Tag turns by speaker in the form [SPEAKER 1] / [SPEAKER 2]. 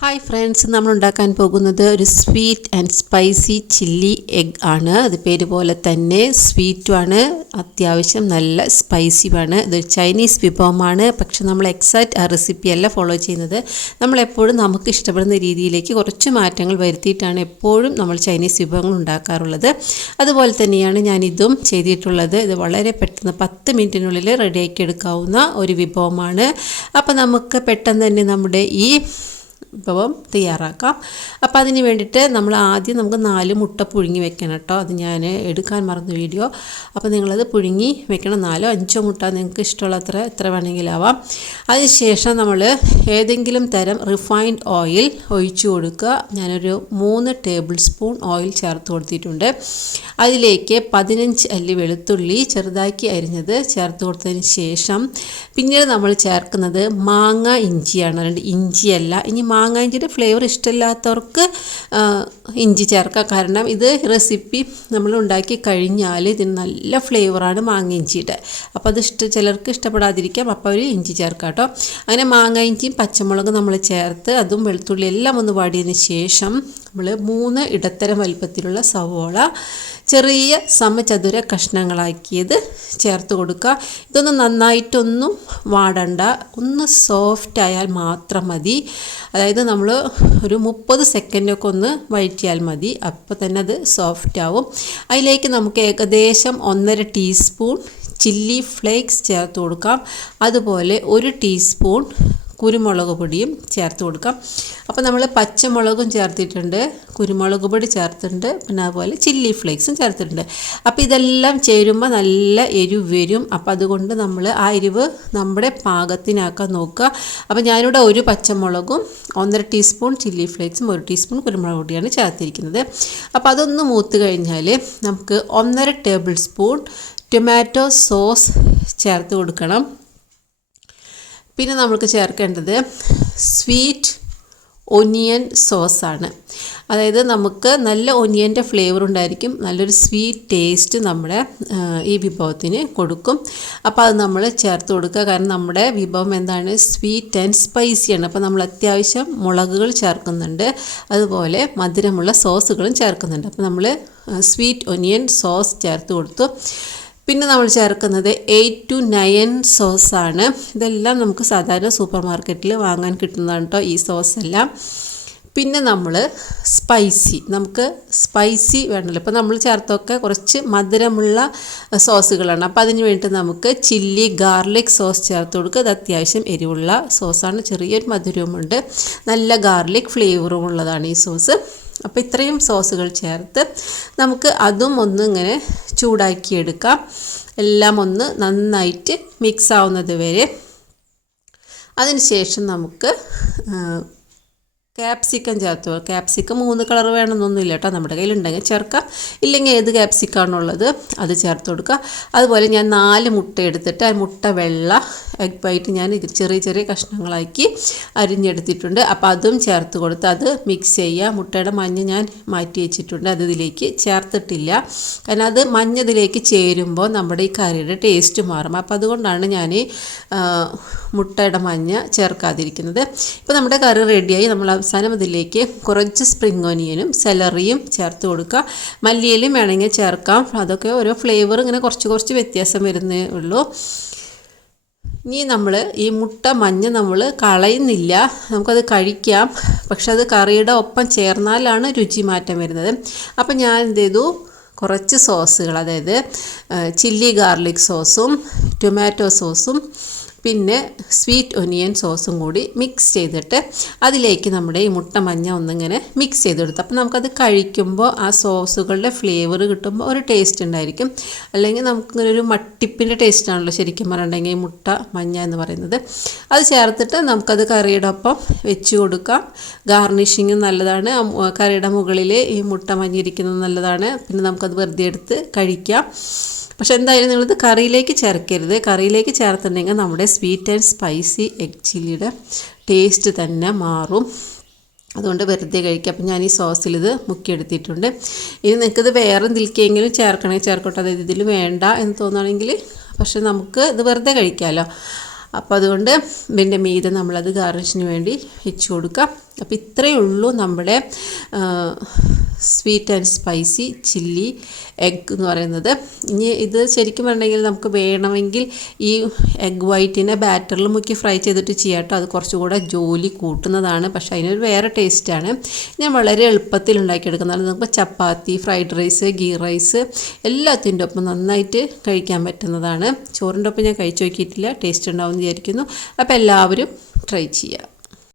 [SPEAKER 1] Hi friends നമ്മൾ ഉണ്ടാക്കാൻ പോകുന്നത് ഒരു sweet and spicy chilli egg ആണ്. അത് പേര് പോലെ തന്നെ സ്വീറ്റുമാണ് അത്യാവശ്യം നല്ല സ്പൈസിയുമാണ് ഇതൊരു ചൈനീസ് വിഭവമാണ്. പക്ഷെ നമ്മൾ എക്സാക്റ്റ് ആ റെസിപ്പിയല്ല ഫോളോ ചെയ്യുന്നത്. നമ്മളെപ്പോഴും നമുക്ക് ഇഷ്ടപ്പെടുന്ന രീതിയിലേക്ക് കുറച്ച് മാറ്റങ്ങൾ വരുത്തിയിട്ടാണ് എപ്പോഴും നമ്മൾ ചൈനീസ് വിഭവങ്ങൾ ഉണ്ടാക്കാറുള്ളത്. അതുപോലെ തന്നെയാണ് ഞാനിതും ചെയ്തിട്ടുള്ളത്. ഇത് വളരെ പെട്ടെന്ന് പത്ത് മിനിറ്റിനുള്ളിൽ റെഡിയാക്കി എടുക്കാവുന്ന ഒരു വിഭവമാണ്. അപ്പോൾ നമുക്ക് പെട്ടെന്ന് തന്നെ നമ്മുടെ ഈ വിഭവം തയ്യാറാക്കാം. അപ്പോൾ അതിന് വേണ്ടിയിട്ട് നമ്മൾ ആദ്യം നമുക്ക് നാല് മുട്ട പുഴുങ്ങി വെക്കണം കേട്ടോ. അത് ഞാൻ എടുക്കാൻ മറന്നു വീഡിയോ. അപ്പോൾ നിങ്ങളത് പുഴുങ്ങി വെക്കണം. നാലോ അഞ്ചോ മുട്ട നിങ്ങൾക്ക് ഇഷ്ടമുള്ള അത്ര എത്ര വേണമെങ്കിലാവാം അതിനുശേഷം നമ്മൾ ഏതെങ്കിലും തരം റിഫൈൻഡ് ഓയിൽ ഒഴിച്ചു കൊടുക്കുക. ഞാനൊരു മൂന്ന് ടേബിൾ സ്പൂൺ ഓയിൽ ചേർത്ത് കൊടുത്തിട്ടുണ്ട്. അതിലേക്ക് പതിനഞ്ച് അല്ലി വെളുത്തുള്ളി ചെറുതാക്കി അരിഞ്ഞത് ചേർത്ത് കൊടുത്തതിന് ശേഷം പിന്നീട് നമ്മൾ ചേർക്കുന്നത് മാങ്ങ ഇഞ്ചിയാണ്. രണ്ട് ഇഞ്ചിയല്ല. ഇനി മാങ്ങ ഇഞ്ചിയുടെ ഫ്ലേവർ ഇഷ്ടമില്ലാത്തവർക്ക് ഇഞ്ചി ചേർക്കാം. കാരണം ഇത് റെസിപ്പി നമ്മൾ ഉണ്ടാക്കി കഴിഞ്ഞാൽ ഇതിന് നല്ല ഫ്ലേവറാണ് മാങ്ങ ഇഞ്ചിയുടെ. അപ്പോൾ അത് ഇഷ്ട ചിലർക്ക് ഇഷ്ടപ്പെടാതിരിക്കാം. അപ്പോൾ അവർ ഇഞ്ചി ചേർക്കാം കേട്ടോ. അങ്ങനെ മാങ്ങ ഇഞ്ചിയും പച്ചമുളകും നമ്മൾ ചേർത്ത് അതും വെളുത്തുള്ളി എല്ലാം ഒന്ന് വാടിയതിന് ശേഷം നമ്മൾ മൂന്ന് ഇടത്തരം വലുപ്പത്തിലുള്ള സവോള ചെറിയ സമചതുര കഷ്ണങ്ങളാക്കിയത് ചേർത്ത് കൊടുക്കുക. ഇതൊന്ന് നന്നായിട്ടൊന്നും വാടണ്ട. ഒന്ന് സോഫ്റ്റ് ആയാൽ മാത്രം മതി. അതായത് നമ്മൾ ഒരു മുപ്പത് സെക്കൻഡൊക്കെ ഒന്ന് വഴറ്റിയാൽ മതി. അപ്പോൾ തന്നെ അത് സോഫ്റ്റ് ആവും. അതിലേക്ക് നമുക്ക് ഏകദേശം ഒന്നര ടീസ്പൂൺ ചില്ലി ഫ്ലേക്സ് ചേർത്ത് കൊടുക്കാം. അതുപോലെ ഒരു ടീസ്പൂൺ കുരുമുളക് പൊടിയും ചേർത്ത് കൊടുക്കാം. അപ്പോൾ നമ്മൾ പച്ചമുളകും ചേർത്തിട്ടുണ്ട് കുരുമുളക് പൊടി ചേർത്തിട്ടുണ്ട് പിന്നെ അതുപോലെ ചില്ലി ഫ്ലേക്സും ചേർത്തിട്ടുണ്ട്. അപ്പോൾ ഇതെല്ലാം ചേരുമ്പോൾ നല്ല എരിവ് വരും. അപ്പോൾ അതുകൊണ്ട് നമ്മൾ ആ എരിവ് നമ്മുടെ പാകത്തിനാക്കാൻ നോക്കുക. അപ്പോൾ ഞാനിവിടെ ഒരു പച്ചമുളകും ഒന്നര ടീസ്പൂൺ ചില്ലി ഫ്ലേക്സും ഒരു ടീസ്പൂൺ കുരുമുളക് പൊടിയാണ് ചേർത്തിരിക്കുന്നത്. അപ്പോൾ അതൊന്ന് മൂത്ത് കഴിഞ്ഞാൽ നമുക്ക് ഒന്നര ടേബിൾ സ്പൂൺ ടൊമാറ്റോ സോസ് ചേർത്ത് കൊടുക്കണം. പിന്നെ നമുക്ക് ചേർക്കേണ്ടത് സ്വീറ്റ് ഒനിയൻ സോസാണ്. അതായത് നമുക്ക് നല്ല ഒനിയന്റെ ഫ്ലേവർ ഉണ്ടായിരിക്കും നല്ലൊരു സ്വീറ്റ് ടേസ്റ്റ് നമ്മുടെ ഈ വിഭവത്തിന് കൊടുക്കും. അപ്പോൾ അത് നമ്മൾ ചേർത്ത് കൊടുക്കുക. കാരണം നമ്മുടെ വിഭവം എന്താണ്? സ്വീറ്റ് ആൻഡ് സ്പൈസിയാണ് അപ്പോൾ നമ്മൾ അത്യാവശ്യം മുളകുകൾ ചേർക്കുന്നുണ്ട്. അതുപോലെ മധുരമുള്ള സോസുകളും ചേർക്കുന്നുണ്ട്. അപ്പോൾ നമ്മൾ സ്വീറ്റ് ഒനിയൻ സോസ് ചേർത്ത് കൊടുത്തു. പിന്നെ നമ്മൾ ചേർക്കുന്നത് എയ്റ്റ് ടു നയൻ സോസാണ്. ഇതെല്ലാം നമുക്ക് സാധാരണ സൂപ്പർ മാർക്കറ്റിൽ വാങ്ങാൻ കിട്ടുന്നതാണ് കേട്ടോ ഈ സോസ് എല്ലാം പിന്നെ നമ്മൾ സ്പൈസി നമുക്ക് സ്പൈസി വേണമല്ലോ ഇപ്പോൾ നമ്മൾ ചേർത്തൊക്കെ കുറച്ച് മധുരമുള്ള സോസുകളാണ്. അപ്പോൾ അതിന് വേണ്ടി നമുക്ക് ചില്ലി ഗാർലിക് സോസ് ചേർത്ത് കൊടുക്കുക. അത് അത്യാവശ്യം എരിവുള്ള സോസാണ്. ചെറിയൊരു മധുരവുമുണ്ട്. നല്ല ഗാർലിക് ഫ്ലേവറും ഉള്ളതാണ് ഈ സോസ്. അപ്പോൾ ഇത്രയും സോസുകൾ ചേർത്ത് നമുക്ക് അതും ഒന്ന് ഇങ്ങനെ ചൂടാക്കിയെടുക്കാം. എല്ലാം ഒന്ന് നന്നായിട്ട് മിക്സ് ആവുന്നത് വരെ. അതിനുശേഷം നമുക്ക് ക്യാപ്സിക്കം ചേർത്ത് ക്യാപ്സിക്കം മൂന്ന് കളർ വേണമെന്നൊന്നുമില്ല കേട്ടോ. നമ്മുടെ കയ്യിലുണ്ടെങ്കിൽ ചേർക്കാം. ഇല്ലെങ്കിൽ ഏത് ക്യാപ്സിക്കാണുള്ളത് അത് ചേർത്ത് കൊടുക്കുക. അതുപോലെ ഞാൻ നാല് മുട്ട എടുത്തിട്ട് ആ മുട്ട വെള്ള എഗ് വൈറ്റ് ഞാൻ ചെറിയ ചെറിയ കഷ്ണങ്ങളാക്കി അരിഞ്ഞെടുത്തിട്ടുണ്ട്. അപ്പോൾ അതും ചേർത്ത് കൊടുത്ത് അത് മിക്സ് ചെയ്യുക. മുട്ടയുടെ മഞ്ഞ ഞാൻ മാറ്റി വെച്ചിട്ടുണ്ട്. അത് ഇതിലേക്ക് ചേർത്തിട്ടില്ല. കാരണം അത് മഞ്ഞതിലേക്ക് ചേരുമ്പോൾ നമ്മുടെ ഈ കറിയുടെ ടേസ്റ്റ് മാറും. അപ്പോൾ അതുകൊണ്ടാണ് ഞാൻ മുട്ടയുടെ മഞ്ഞ ചേർക്കാതിരിക്കുന്നത്. ഇപ്പോൾ നമ്മുടെ കറി റെഡിയായി നമ്മൾ അവസാനം അതിലേക്ക് കുറച്ച് സ്പ്രിംഗ് ഓനിയനും സെലറിയും ചേർത്ത് കൊടുക്കുക. മല്ലിയിലും വേണമെങ്കിൽ ചേർക്കാം. അതൊക്കെ ഓരോ ഫ്ലേവർ ഇങ്ങനെ കുറച്ച് കുറച്ച് വ്യത്യാസം വരുന്നേ ഉള്ളൂ. ഇനി നമ്മൾ ഈ മുട്ട മഞ്ഞ നമ്മൾ കളയുന്നില്ല. നമുക്കത് കഴിക്കാം. പക്ഷെ അത് കറിയുടെ ഒപ്പം ചേർന്നാലാണ് രുചി മാറ്റം വരുന്നത്. അപ്പം ഞാൻ എന്ത് ചെയ്തു? കുറച്ച് സോസുകൾ അതായത് ചില്ലി ഗാർലിക് സോസും ടൊമാറ്റോ സോസും പിന്നെ സ്വീറ്റ് ഒനിയൻ സോസും കൂടി മിക്സ് ചെയ്തിട്ട് അതിലേക്ക് നമ്മുടെ ഈ മുട്ട മഞ്ഞ ഒന്നിങ്ങനെ മിക്സ് ചെയ്തെടുത്തു. അപ്പോൾ നമുക്കത് കഴിക്കുമ്പോൾ ആ സോസുകളുടെ ഫ്ലേവർ കിട്ടുമ്പോൾ ഒരു ടേസ്റ്റ് ഉണ്ടായിരിക്കും. അല്ലെങ്കിൽ നമുക്കിങ്ങനെ ഒരു മട്ടിപ്പിന്റെ ടേസ്റ്റാണല്ലോ ശരിക്കും പറഞ്ഞിട്ടുണ്ടെങ്കിൽ ഈ മുട്ട മഞ്ഞ എന്ന് പറയുന്നത്. അത് ചേർത്തിട്ട് നമുക്കത് കറിയുടെ ഒപ്പം വെച്ച് കൊടുക്കാം. ഗാർണിഷിങ് നല്ലതാണ്. കറിയുടെ മുകളിൽ ഈ മുട്ട മഞ്ഞിരിക്കുന്നത് നല്ലതാണ്. പിന്നെ നമുക്കത് വെറുതെ എടുത്ത് കഴിക്കാം. പക്ഷെ എന്തായാലും നിങ്ങളിത് കറിയിലേക്ക് ചേർക്കരുത്. കറിയിലേക്ക് ചേർത്തിട്ടുണ്ടെങ്കിൽ നമ്മുടെ സ്വീറ്റ് ആൻഡ് സ്പൈസി എഗ് ചില്ലിയുടെ ടേസ്റ്റ് തന്നെ മാറും. അതുകൊണ്ട് വെറുതെ കഴിക്കുക. അപ്പം ഞാൻ ഈ സോസിൽ ഇത് മുക്കിയെടുത്തിട്ടുണ്ട്. ഇനി നിങ്ങൾക്കിത് വേറെ എന്തിലേക്കെങ്കിലും ചേർക്കണമെങ്കിൽ ചേർക്കട്ടെ. അതായത് ഇതിൽ വേണ്ട എന്ന് തോന്നുകയാണെങ്കിൽ പക്ഷെ നമുക്ക് ഇത് വെറുതെ കഴിക്കാമല്ലോ. അപ്പോൾ അതുകൊണ്ട് ഇതിന്റെ മീതെ നമ്മളത് ഗാർണിഷിന് വേണ്ടി വെച്ച് കൊടുക്കാം. അപ്പോൾ ഇത്രയേ ഉള്ളൂ നമ്മുടെ sweet and spicy chilli egg എന്ന് പറയുന്നത്. ഇനി ഇത് ശരിക്കും പറഞ്ഞെങ്കിൽ നമുക്ക് വേണമെങ്കിൽ ഈ എഗ് വൈറ്റിനെ ബാറ്ററിൽ മുക്കി ഫ്രൈ ചെയ്തിട്ട് ചെയ്യാട്ടോ അത് കുറച്ചുകൂടെ ജോലി കൂട്ടുന്നതാണ്. പക്ഷേ അതിനൊരു വേറെ ടേസ്റ്റാണ് ഞാൻ വളരെ എളുപ്പത്തിൽ ഉണ്ടാക്കിയെടുക്കുന്നതാണ്. നമുക്ക് chapati fried rice ghee rice എല്ലാത്തിന്റെ ഒപ്പം നന്നായിട്ട് കഴിക്കാൻ പറ്റുന്നതാണ്. ചോറിന്റെ ഒപ്പം ഞാൻ കഴിച്ചു നോക്കിയിട്ടില്ല. ടേസ്റ്റ് ഉണ്ടാവും വിചാരിക്കുന്നു. അപ്പോൾ എല്ലാവരും ട്രൈ ചെയ്യുക